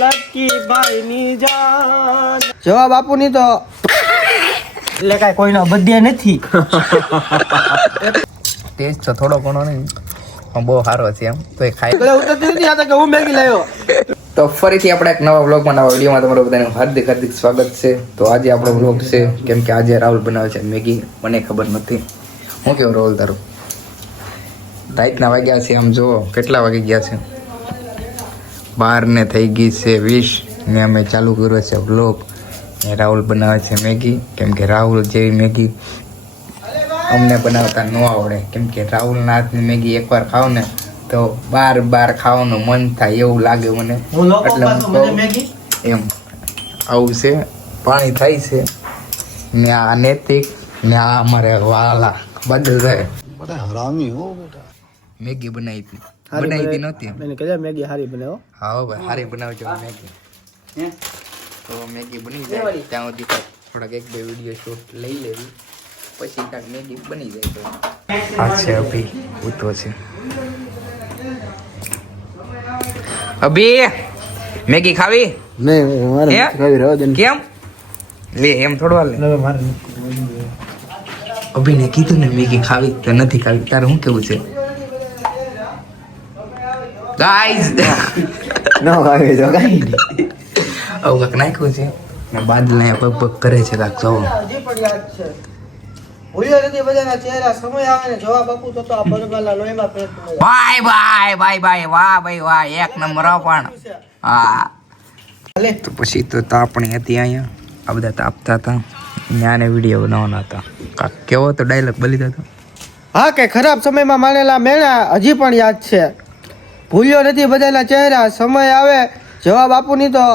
Lucky જાન જવાબ આપું નહીં તો. એટલે કાંઈ કોઈનો બધે નથી. ટેસ્ટ તો થોડો ઘણો નહીં બહુ સારો છે એમ. તો એ ખાઈ એટલે ઉતરતી નથી આ તો કે હું મેગી લાવ્યો. તો ફરીથી આપણે એક નવા બ્લોગમાં નવા વિડીયોમાં તમારું બધાનું હાર્દિક હાર્દિક સ્વાગત છે. તો આજે આપણો બ્લોગ છે કેમ કે આજે રાહુલ બનાવે છે મેગી મને ખબર નથી. હું કેવું રાહુલ તારું? રાતના વાગ્યા છે આમ જુઓ કેટલા વાગી ગયા છે? બાર ને થઈ ગઈ છે વીસ. ને અમે ચાલુ કર્યો છે બ્લોગ ને રાહુલ બનાવે છે મેગી. કેમ કે રાહુલ જેવી મેગી અમને બનાવતા ન આવડે. કેમ કે રાહુલના હાથની મેગી એકવાર ખાવ ને તો બાર બાર ખાવાનું મન થાય એવું લાગે મને. હું એટલે હું એમ. આવું છે. પાણી થાય છે. ને આ નૈતિક ને આ અમારે વાલા. બધું થાય મેગી બનાવી હતી. બનાવી હતી નહોતી એને કહે મેગી હારી બનાવો. હા હો ભાઈ સારી બનાવજો મેગી. તો મેગી બની જાય. ત્યાં સુધી થોડાક એક બે વીડિયો શૂટ લઈ લેવી. પછી કાંઈક મેગી બની જાય તો. આ છે અભી ઉતો છે. અભી મેગી ખાવી? નહીં મારે ખાવી રહેવા દે કેમ? લે એમ થોડું હાલે. અભીને કીધું ને મેગી ખાવી તો નથી ખાવી તારે શું કેવું છે? ગાઈઝ ન ખાવી તો કાંઈ આવું કાંઈક નાખ્યું છે. ને બાદલ અહીંયા પગ પગ કરે છે કાક જોવો હજી પણ યાદ છે. ભૂલ્યો નથી બધાના ચહેરા સમય આવે ને જવાબ આપું તો તો આ લોહીમાં બાય બાય બાય બાય વાહ ભાઈ વાહ એક નંબર હો પણ. હા. તો પછી તો તાપણી હતી અહીંયા. આ બધા તાપતા હતા. ન્યાને વીડિયો બનાવવાના હતા. કાંક કેવો તો ડાયલોગ બોલી દો હા કે ખરાબ સમયમાં માનેલા મેળા હજી પણ યાદ છે. ભૂલ્યો નથી બધાના ચહેરા. સમય આવે જવાબ આપું નહીં તો.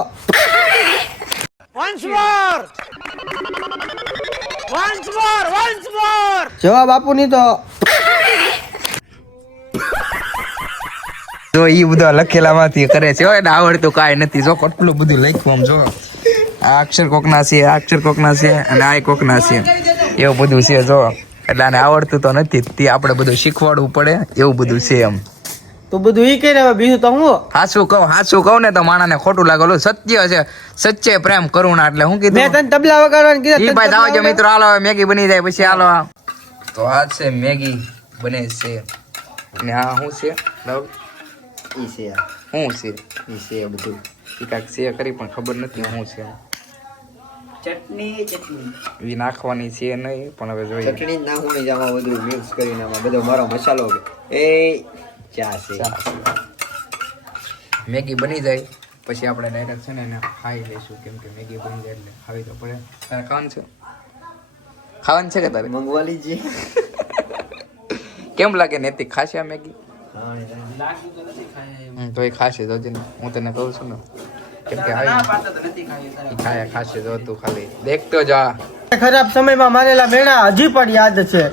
જવાબ આપું નહીં તો. જો ઈ બધા લખેલામાંથી કરે છે. એને આવડતું કાંઈ નથી. જો કેટલું બધું લખ્યું આમ જો. આ અક્ષર કોકના છે આ અક્ષર કોકના છે અને આ કોકના છે. એવું બધું છે જો. એટલે આને આવડતું તો નથી. તે આપણે બધું શીખવાડવું પડે. એવું બધું છે એમ. તો બધું ઈ કે હવે બીજું તો હું? હાચું કહું હાચું કહું ને તો માણાને ખોટું લાગે ઓલું સત્ય છે સચ્ચે પ્રેમ કરુણા એટલે હું મેં તને તબલા વગાડવાનું કીધું ઈ ભાઈ તબલા મિત્રો હાલો મેગી બની જાય પછી હાલો તો આ છે મેગી બને છે. અને આ શું છે? લવ. ઈ છે શું છે? ઈ છે બધું. ઈ કાંઈક છે કરી પણ ખબર નથી શું છે ચટણી ચટણી. નાખવાની છે નહીં પણ હવે જોઈએ. ચટણી નાખવાની જ આમાં બધું મિક્સ કરીને આમાં બધો મારો મસાલો. એ ચા છે. મેગી બની જાય પછી આપણે ડાયરેક્ટ છે ને એને ખાઈ લઈશું. કેમ કે મેગી બની જાય એટલે ખાવી તો પડે. તારે ખાવાનું છે? ખાવાનું છે કે તારે? મંગવા લીજીએ કેમ લાગે? નૈતિક ખાશે આ મેગી? તો એ ખાશે જોજે ને. હું તને કહું છું ને. કેમ કે ખાયા ખાશે જો તું ખાલી. દેખતો જા. ખરાબ સમયમાં મારેલા મેળા હજી પણ યાદ છે.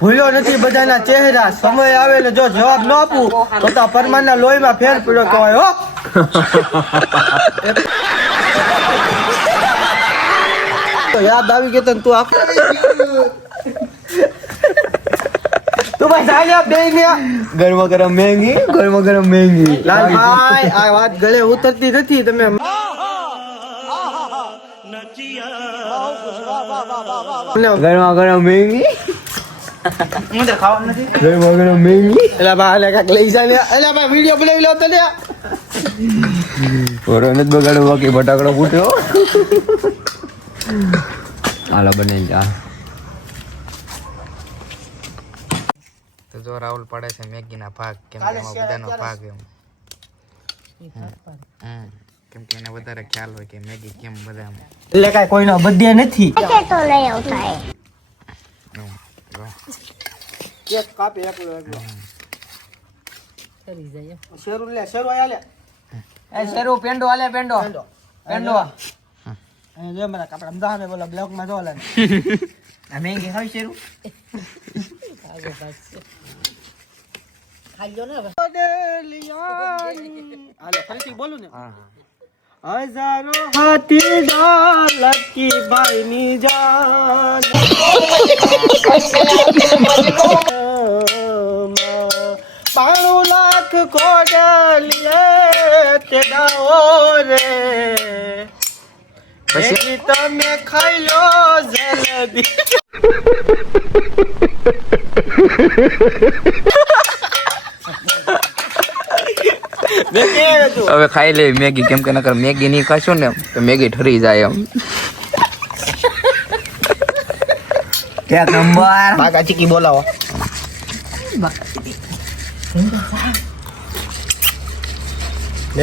ભૂલ્યો નથી બધાના ચહેરા. સમય આવે ને જો જવાબ ન આપું તો તો પરમારના લોહીમાં ફેર પડ્યો કહેવાય હો. યાદ આવી ગયો તને તું આપ તું ભાઈ સાજા બે ગયા ગરમા ગરમ મેંગી ગરમ ગરમ મેંગી. લાલભાઈ આ વાત ગળે ઉતરતી નથી તમે ગરમા ગરમ મેંગી. બનાવી લો તો લે ઓરો તો જો રાહુલ પડે છે મેગીના ભાગ કેમ કે એમાં બધાનો ભાગ એમ. કેમ કે એને વધારે ખ્યાલ હોય કે મેગી કેમ બધા એટલે કાંઈ કોઈનો બધે નથી. તો એક કાપે એકલો એકલો શેરું લે શેરું આયા લે એ શેરુ પેંડો હાલે પેંડો. પેંડો. પેંડો. એ જો મને કપડા અમદાવાદ ને બોલો બ્લોકમાં જો લે. આ મેંગી ખાવી શેરું? હાલો ફરીથી બોલું ને હા. હજારો હાથી લકી ભાઈ ની જાન. બાણું લાખ કોડલીએ તેડાઓ રે. પછી? તમે ખાઈ લો જલ્દી મેં કે હતું હવે ખાઈ લે મેગી. કેમ કે નકર મેગી નહીં ખાશો ને તો મેગી ઠરી જાય એમ. ક્યાં નંબર બાકા ચીકી બોલાવો.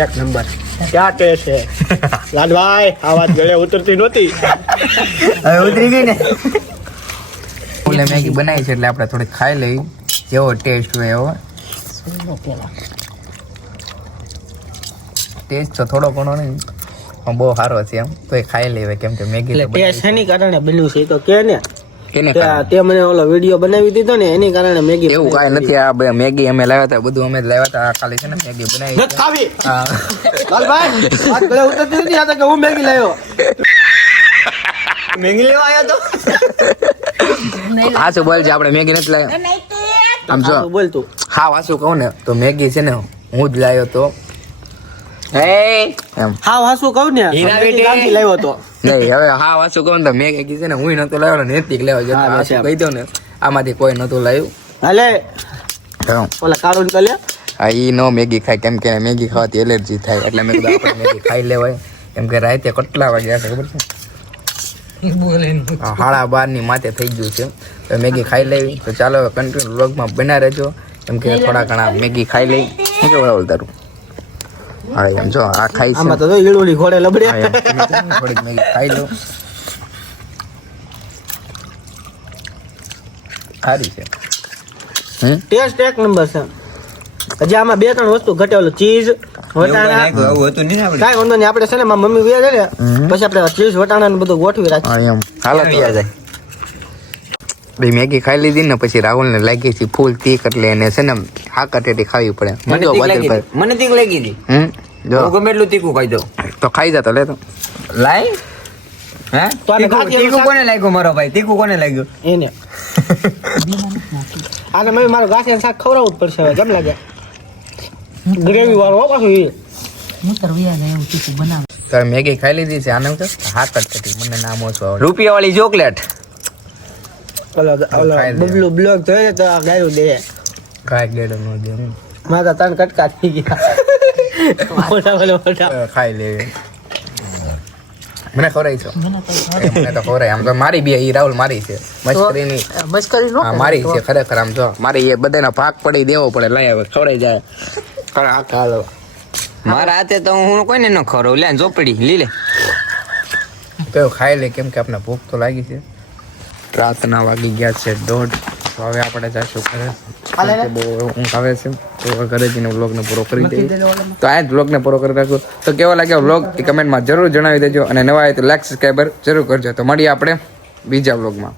એક નંબર. ક્યાં કે છે? લાલભાઈ આ વાત ગળે ઉતરતી નહોતી. હવે ઉતરી ગઈ ને? ઓલે મેગી બનાવી છે એટલે આપણે થોડી ખાઈ લઈ. જેવો ટેસ્ટ હોય એવો? ટેસ્ટ તો થોડો ઘણો નહીં. પણ બહુ સારો છે એમ. તો એ ખાઈ લેવાય કેમ કે મેગી ટેસ્ટ એટલે તે બનાવી શેની કારણે બન્યું છે તો કે ને? તે મને ઓલો વીડિયો બનાવી દીધો ને એની કારણે મેગી એવું કાંઈ નથી આ મેગી અમે લાવ્યા હતા બધું અમે જ લાવ્યા હતા ખાલી છે ને મેગી બનાવી નથી ખાવી? લાલભાઈ વાત ગળે ઉતરતી નથી આ કે હું મેગી લાવ્યો? મેગી લેવા આવ્યો તો? હાસુ બોલ છે આપણે મેગી નથી લાવ્યા. આમ જો. હા, બોલ તું. હા વાસુ કહું ને તો મેગી છે ને હું જ લાવ્યો તો એમ. હા હાસુ કહું ને હીરા મેગી બેટી. ગામથી લાવ્યો તો નહીં હવે હા વાસુ કહું ને તો મેગી છે ને હું નતો લાવ્યો ને નેતિક લેવા જતો. કહી ને આમાંથી કોઈ નતું લાવ્યું. હાલે. તો ઓલા કારુન કલ્યા હા ઈ નો મેગી ખાય કેમ કે મેગી ખાવાથી એલર્જી થાય એટલે મેં કીધું આપણે મેગી ખાઈ લેવાય. કેમ કે રાતે કેટલા વાગ્યા છે ખબર છે? હાડા બારની. માથે થઈ ગયું છે. તો મેગી ખાઈ લેવી. તો ચાલો કન્ટિન્યુ વ્લોગમાં બના રહેજો. કેમ કે થોડા ઘણા મેગી ખાઈ લઈ. શું કેવું તારું હા એમ જો આ ખાઈ છે. આમાં તો જો ઈળુલી ઘોડે લબડે. થોડીક મેગી ખાઈ લો. સારી છે. ટેસ્ટ એક નંબર છે. હજી આમાં બે ત્રણ વસ્તુ ઘટે ઓલું ચીઝ વટાણા. હતું કાંઈ વાંધો નહીં. આપણે છે ને મારી મમ્મી વ્યાજ છે ને પછી આપણે ચીઝ વટાણા ને બધું ગોઠવી રાખીએ. એમ. હાલો આવી જાય? ભાઈ મેગી ખાઈ લીધી ને પછી રાહુલ ને લાગી છે ફૂલ તીક એટલે એને છે ને હા કટેટી ખાવી પડે. મને હતી. મને તીક લાગી હતી. હમ? જો. ગમે એટલું તીખું ખાઈ દઉં. તો ખાઈ જતો લે તો. લાય. હે? તો તીખું કોને લાગ્યું મારો ભાઈ? તીખું કોને લાગ્યું? એને. આને મમ્મી મારું ગાંઠિયા શાક ખવડાવવું જ પડશે હવે. કેમ લાગે? ગ્રેવી વાળો હો પાછું એ. તારે મેગી ખાઈ લીધી છે આને કે હા કટેટી મને નામ ઓછું આવડે રૂપિયા વાળી ચોકલેટ. બબલું બ્લોગ જોઈએ તો આ ગાયું દે. ગાય ગેડો નો દે. મારા ત્રણ કટકા થઈ ગયા. ખાઈ લેવી મને ખવડાવી છો મને તો ખવડાય આમ તો મારી બે ઈ રાહુલ મારી છે મશ્કરીની મશ્કરી નો મારી છે ખરેખર આમ જો મારી એ બધાનો ભાગ પડી દેવો પડે લઈ આવે ખવડાઈ જાય ખરા આખા હાલો મારા હાથે તો હું કોઈને ન ખવડાવું લે ચોપડી લી લે તો ખાઈ લે કેમ કે આપણે ભૂખ તો લાગી છે રાતના વાગી ગયા છે દોઢ તો હવે આપણે જઈશું ઘરે. બહુ ઊંઘ આવે છે. તો ઘરે જઈને વ્લોગને પૂરો કરી દઈએ. તો આ જ વ્લોગને પૂરો કરી રાખું તો કેવો લાગ્યો વ્લોગ એ કમેન્ટમાં જરૂર જણાવી દેજો. અને નવા આવે તો લાઈક સબસ્ક્રાઈબર જરૂર કરજો. તો મળીએ આપણે બીજા વ્લોગમાં